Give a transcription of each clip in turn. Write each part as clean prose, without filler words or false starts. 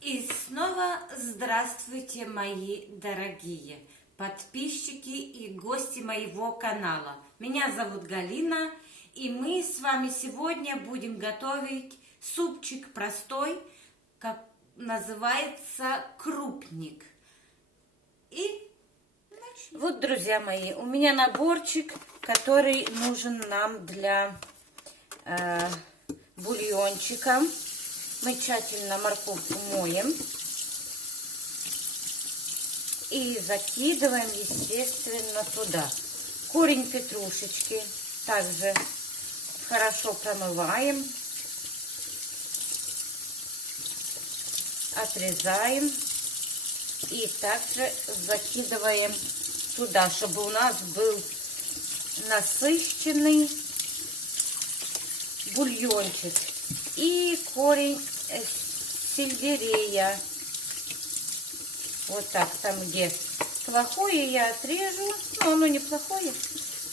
И снова здравствуйте, мои дорогие подписчики и гости моего канала. Меня зовут Галина, и мы с вами сегодня будем готовить супчик простой, как называется крупник. И вот, друзья мои, у меня наборчик, который нужен нам для бульончика. Мы тщательно морковку моем и закидываем, естественно, туда. Корень петрушечки также хорошо промываем, отрезаем и также закидываем туда, чтобы у нас был насыщенный бульончик. И корень сельдерея. Вот так, там где плохое я отрежу, но оно неплохое.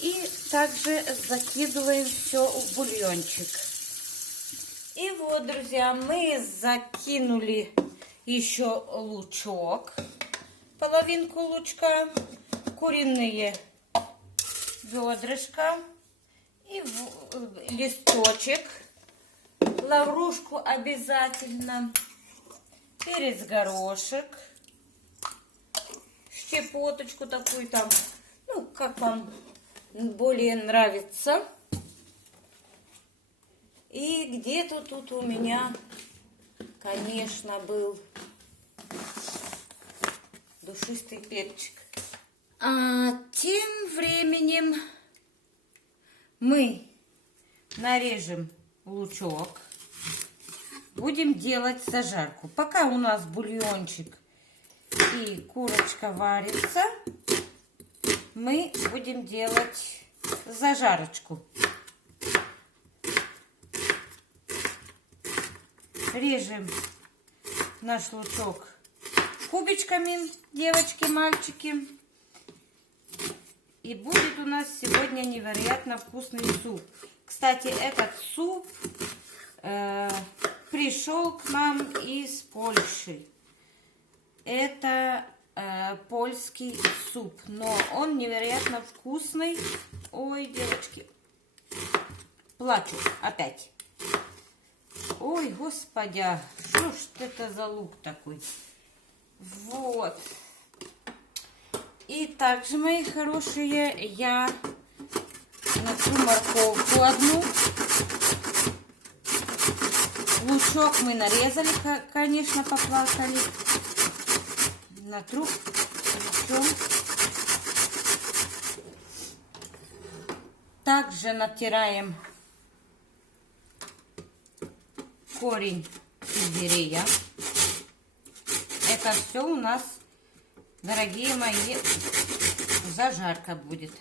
И также закидываем все в бульончик. И вот, друзья, мы закинули еще лучок, половинку лучка, куриные бедрышко и листочек. Лаврушку обязательно, перец-горошек, щепоточку такую там, ну, как вам более нравится. И где-то тут у меня, конечно, был душистый перчик. А тем временем мы нарежем лучок. Будем делать зажарку. Пока у нас бульончик и курочка варится, мы будем делать зажарочку. Режем наш лучок кубичками, девочки, мальчики. И будет у нас сегодня невероятно вкусный суп. Кстати, этот суп пришел к нам из Польши. Это польский суп, но он невероятно вкусный. Ой, девочки, плачу опять. Ой, господи, что ж это за лук такой? Вот. И также, мои хорошие, я натру морковку одну. Лучок мы нарезали, конечно, поплакали. Натру лучок. Также натираем корень сельдерея. Это все у нас, дорогие мои, зажарка будет.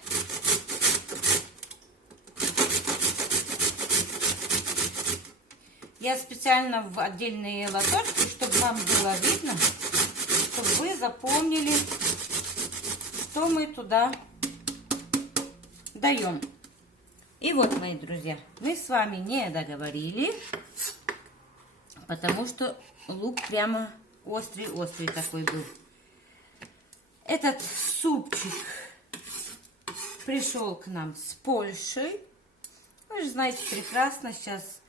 Я специально в отдельные лоточки, чтобы вам было видно, чтобы вы запомнили, что мы туда даем. И вот, мои друзья, мы с вами не договорили, потому что лук прямо острый-острый такой был. Этот супчик пришел к нам с Польши. Вы же знаете прекрасно, сейчас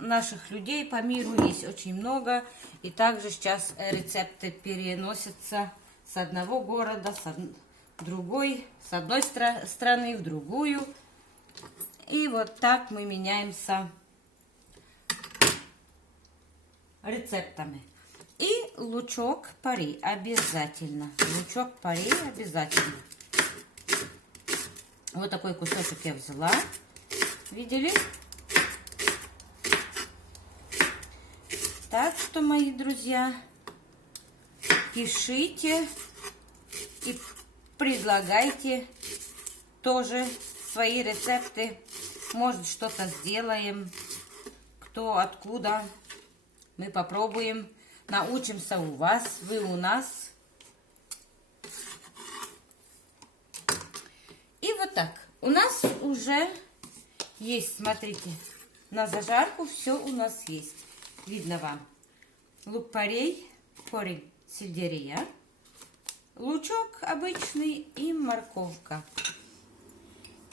наших людей по миру есть очень много. И также сейчас рецепты переносятся с одного города, с одной страны в другую. И вот так мы меняемся рецептами. И лучок пари обязательно. Лучок пари обязательно. Вот такой кусочек я взяла. Видели? Так что, мои друзья, пишите и предлагайте тоже свои рецепты. Может, что-то сделаем. Кто откуда. Мы попробуем. Научимся у вас, вы у нас. И вот так. У нас уже есть, смотрите, на зажарку все у нас есть. Видно вам. лук-порей, корень сельдерея, лучок обычный и морковка.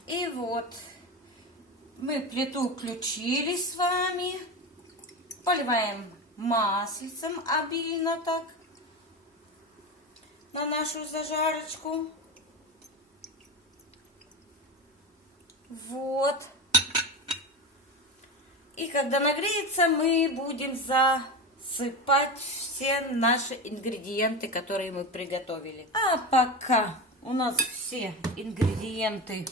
И вот мы плиту включили с вами, поливаем маслицем обильно так на нашу зажарочку. Вот. И когда нагреется, мы будем засыпать все наши ингредиенты, которые мы приготовили. А пока у нас все ингредиенты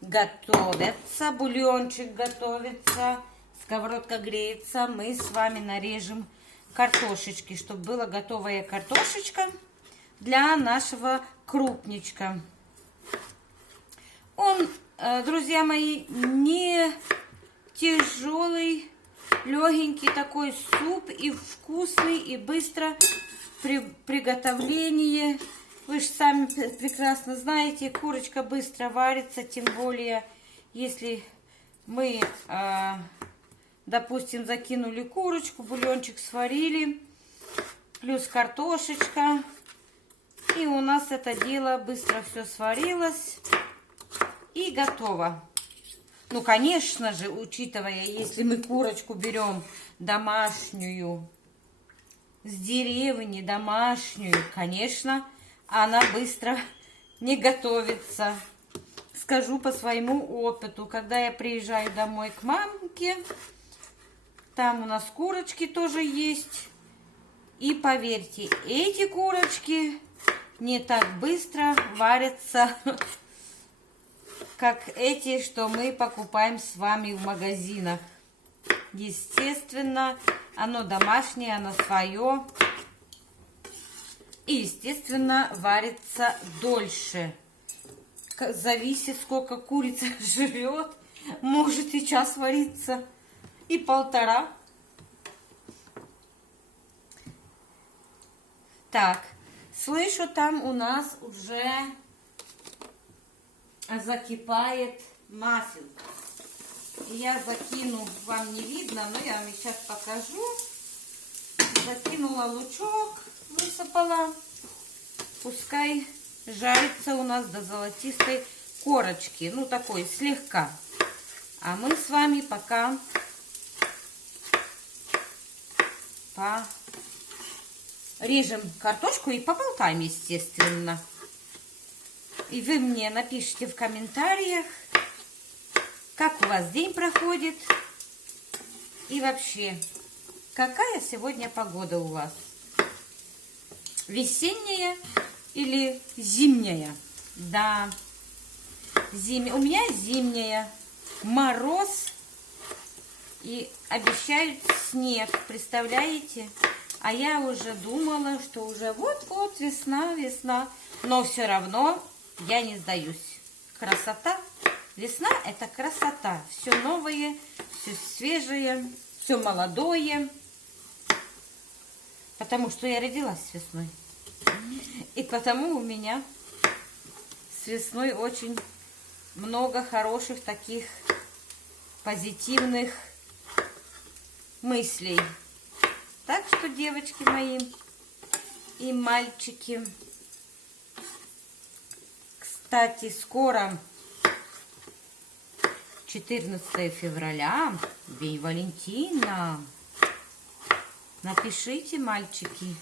готовятся, бульончик готовится, сковородка греется, мы с вами нарежем картошечки, чтобы была готовая картошечка для нашего крупничка. Он, друзья мои, не тяжелый, легенький такой суп, и вкусный, и быстро при приготовлении. Вы же сами прекрасно знаете, курочка быстро варится, тем более, если мы, допустим, закинули курочку, бульончик сварили, плюс картошечка, и у нас это дело быстро все сварилось и готово. Ну, конечно же, учитывая, если мы курочку берем домашнюю, с деревни домашнюю, конечно, она быстро не готовится. Скажу по своему опыту, когда я приезжаю домой к мамке, там у нас курочки тоже есть. И поверьте, эти курочки не так быстро варятся, как эти, что мы покупаем с вами в магазинах. Естественно, оно домашнее, оно свое. И, естественно, варится дольше. Зависит, сколько курица живет. Может и час вариться, и полтора. Так, слышу, там у нас уже закипает масло. Я закину, вам не видно, но я вам сейчас покажу. Закинула лучок, высыпала. Пускай жарится у нас до золотистой корочки. Ну, такой слегка. А мы с вами пока порежем картошку и поболтаем, естественно. И вы мне напишите в комментариях, как у вас день проходит. И вообще, какая сегодня погода у вас? Весенняя или зимняя? Да, у меня зимняя. Мороз и обещают снег, представляете? А я уже думала, что уже вот-вот весна, весна. Но все равно я не сдаюсь. Красота. Весна – это красота. Все новое, все свежее, все молодое. Потому что я родилась с весной. И потому у меня с весной очень много хороших таких позитивных мыслей. Так что, девочки мои и мальчики, кстати, скоро 14 февраля, День Валентина. Напишите, мальчики,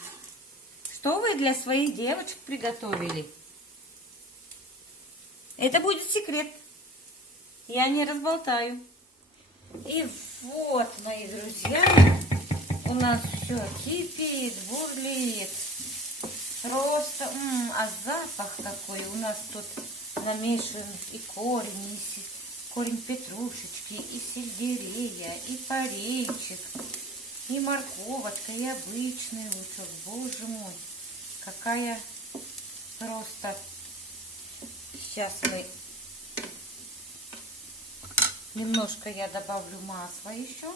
что вы для своих девочек приготовили. Это будет секрет. Я не разболтаю. И вот, мои друзья, у нас все кипит, бурлит. Просто, а запах какой. У нас тут намешан и корень петрушечки, и сельдерея, и порейчик, и морковочка, и обычный лучок. Боже мой, какая просто... Сейчас мы... Немножко я добавлю масла еще.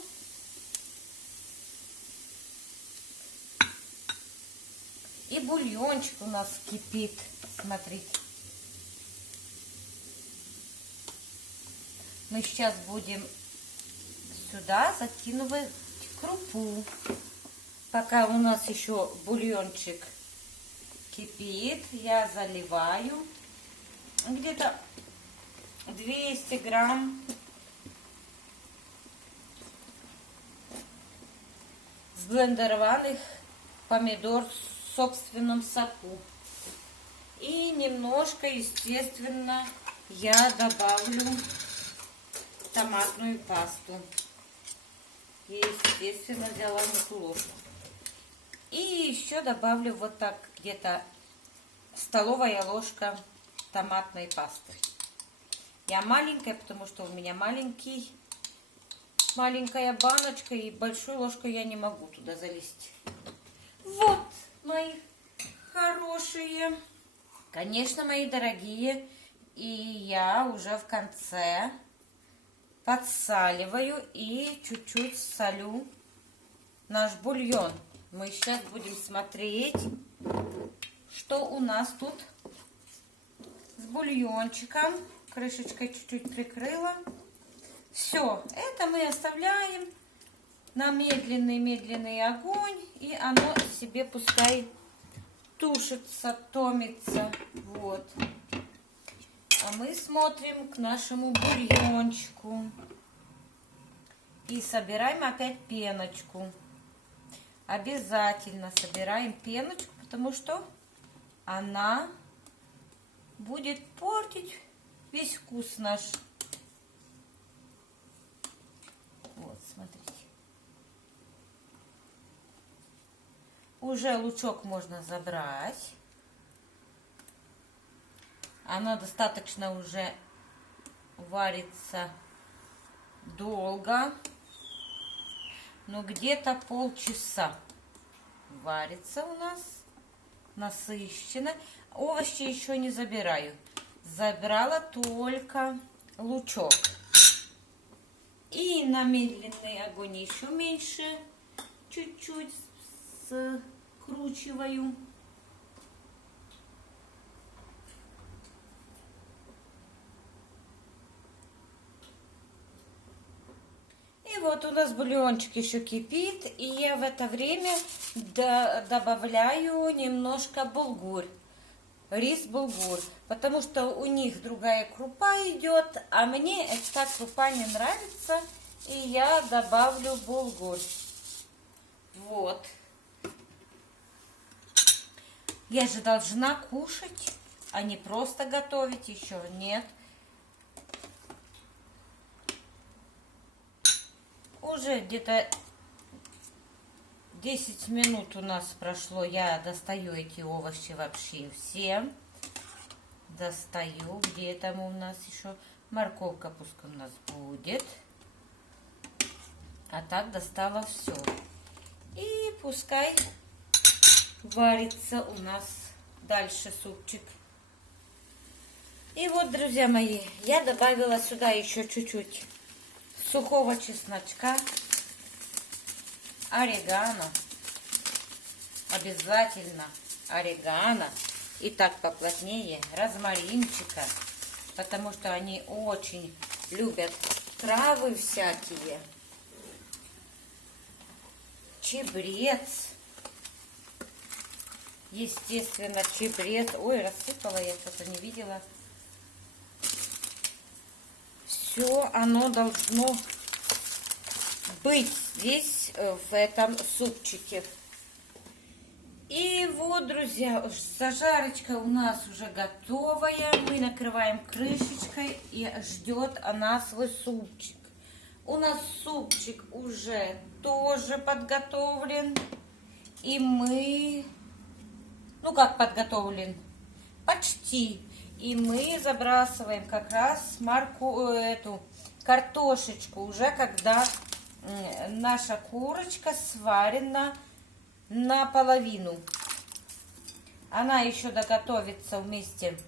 И бульончик у нас кипит. Смотрите. Мы сейчас будем сюда закидывать крупу. Пока у нас еще бульончик кипит, я заливаю где-то 200 грамм сблендерованных помидор в собственном соку. И немножко, естественно, я добавлю томатную пасту. Я, естественно, взяла не ложку. И еще добавлю вот так где-то столовая ложка томатной пасты. Я маленькая, потому что у меня маленькая баночка, и большую ложку я не могу туда залезть. Вот, мои хорошие. Конечно, мои дорогие, и я уже в конце подсаливаю и чуть-чуть солю наш бульон. Мы сейчас будем смотреть, что у нас тут с бульончиком. Крышечкой чуть-чуть прикрыла. Все, это мы оставляем на медленный огонь, и оно себе пускай тушится, томится. Вот. А мы смотрим к нашему бульончику. И собираем опять пеночку. Обязательно собираем пеночку, потому что она будет портить весь вкус наш. Вот, смотрите. Уже лучок можно забрать. Она достаточно уже варится долго. Но где-то полчаса варится у нас насыщенно. Овощи еще не забираю. Забрала только лучок. И на медленный огонь еще меньше. Чуть-чуть скручиваю. И вот у нас бульончик еще кипит, и я в это время добавляю немножко булгур, рис-булгур, потому что у них другая крупа идет, а мне эта крупа не нравится, и я добавлю булгур. Вот. Я же должна кушать, а не просто готовить еще, нет. Уже где-то 10 минут у нас прошло. Я достаю эти овощи вообще все. Достаю. Где там у нас еще? Морковка пускай у нас будет. А так достала все. И пускай варится у нас дальше супчик. И вот, друзья мои, я добавила сюда еще чуть-чуть сухого чесночка, орегано, обязательно орегано, и так поплотнее розмаринчика, потому что они очень любят травы всякие, чабрец, естественно, чабрец, ой, рассыпала, я что-то не видела. Все оно должно быть здесь, в этом супчике. И вот, друзья, зажарочка у нас уже готовая. Мы накрываем крышечкой, и ждет она свой супчик. У нас супчик уже тоже подготовлен. И мы, ну как подготовлен, почти. И мы забрасываем как раз эту картошечку уже, когда наша курочка сварена наполовину. Она еще доготовится вместе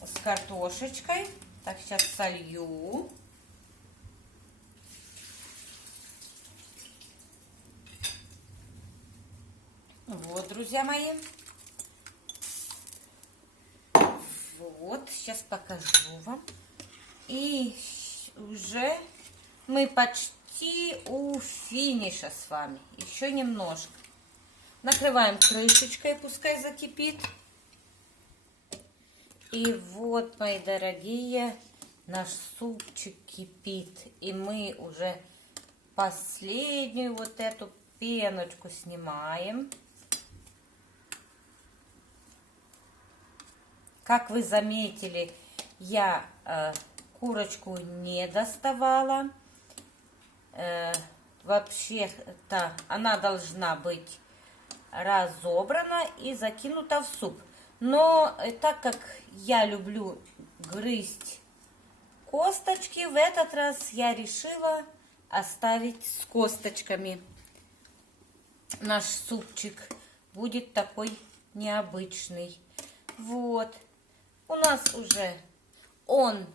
с картошечкой. Так, сейчас солью. Вот, друзья мои. Вот, сейчас покажу вам. И уже мы почти почти у финиша с вами. Еще немножко. Накрываем крышечкой, пускай закипит. И вот, мои дорогие, наш супчик кипит. И мы уже последнюю вот эту пеночку снимаем. Как вы заметили, я курочку не доставала. Вообще-то она должна быть разобрана и закинута в суп. Но так как я люблю грызть косточки, в этот раз я решила оставить с косточками. Наш супчик будет такой необычный. Вот. У нас уже он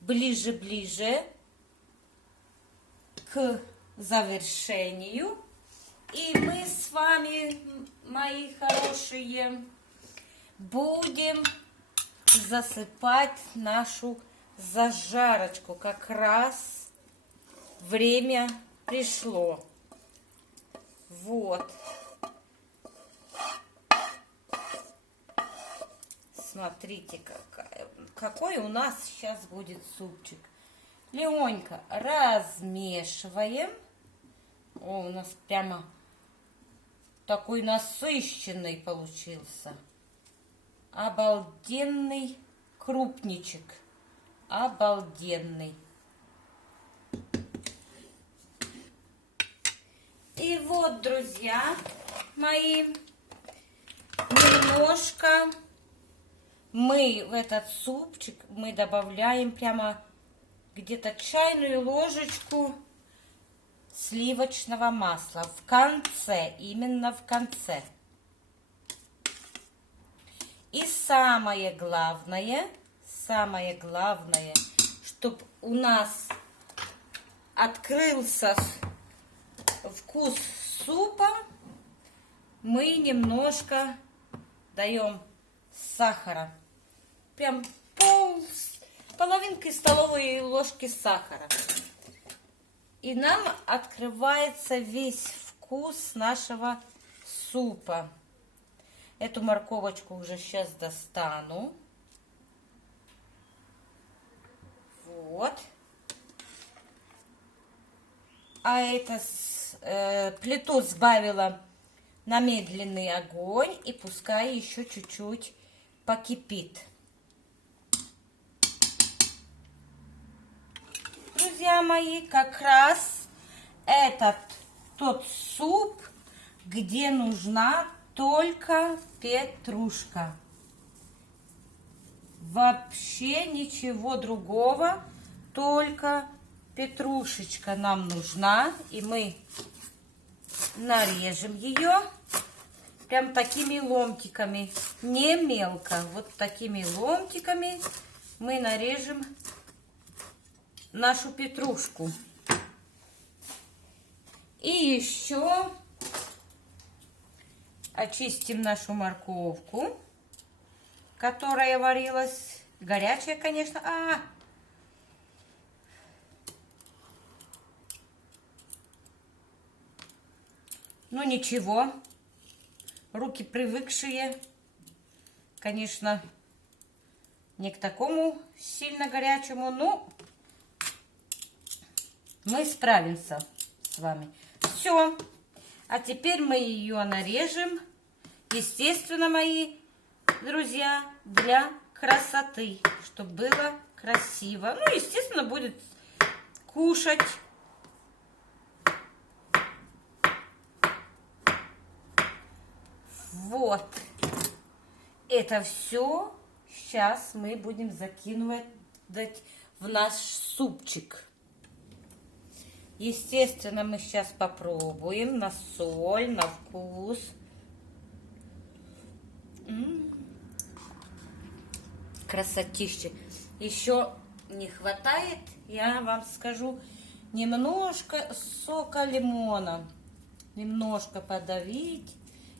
ближе-ближе к завершению. И мы с вами, мои хорошие, будем засыпать нашу зажарочку. Как раз время пришло. Вот. Смотрите, какой у нас сейчас будет супчик. Легонько размешиваем. О, у нас прямо такой насыщенный получился. Обалденный крупничек. Обалденный. И вот, друзья мои, немножко мы в этот супчик мы добавляем прямо где-то чайную ложечку сливочного масла в конце, именно в конце. И самое главное, чтобы у нас открылся вкус супа, мы немножко даем сахара. Прям половинкой столовой ложки сахара. И нам открывается весь вкус нашего супа. Эту морковочку уже сейчас достану. Вот. А это плиту сбавила на медленный огонь. И пускай еще чуть-чуть покипит. Друзья мои, как раз этот тот суп, где нужна только петрушка. Вообще ничего другого, только петрушечка нам нужна. И мы нарежем ее прям такими ломтиками, не мелко, вот такими ломтиками мы нарежем нашу петрушку. И еще очистим нашу морковку, которая варилась. Горячая, конечно. Ну ничего. Руки привыкшие. Конечно, не к такому сильно горячему, но мы справимся с вами. Все. А теперь мы ее нарежем. Естественно, мои друзья, для красоты. Чтобы было красиво. Ну, естественно, будет кушать. Вот. Это все сейчас мы будем закидывать в наш супчик. Естественно, мы сейчас попробуем на соль, на вкус. Красотища. Еще не хватает, я вам скажу, немножко сока лимона. Немножко подавить.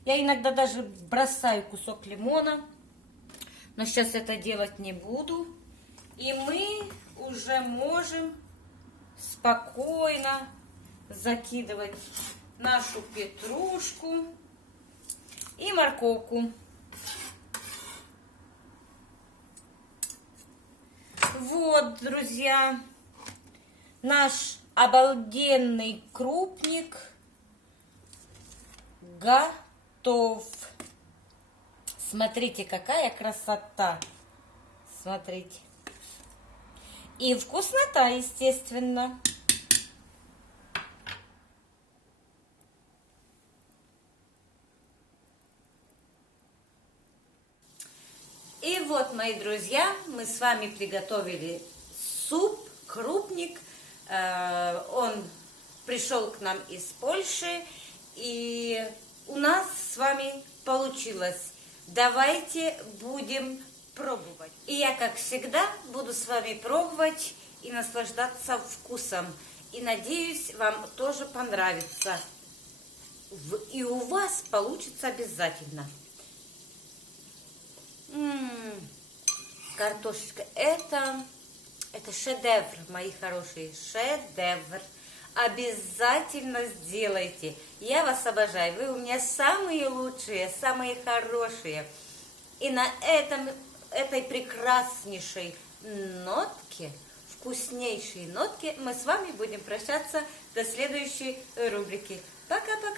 Я иногда даже бросаю кусок лимона. Но сейчас это делать не буду. И мы уже можем спокойно закидывать нашу петрушку и морковку. Вот, друзья, наш обалденный крупник готов. Смотрите, какая красота. Смотрите. И вкуснота, естественно. И вот, мои друзья, мы с вами приготовили суп, крупник. Он пришел к нам из Польши, и у нас с вами получилось. Давайте будем пробовать. И я, как всегда, буду с вами пробовать и наслаждаться вкусом. И надеюсь, вам тоже понравится. И у вас получится обязательно. Картошечка, это шедевр, мои хорошие, шедевр. Обязательно сделайте. Я вас обожаю. Вы у меня самые лучшие, самые хорошие. И на этой прекраснейшей нотке, вкуснейшей нотке, мы с вами будем прощаться до следующей рубрики. Пока-пока.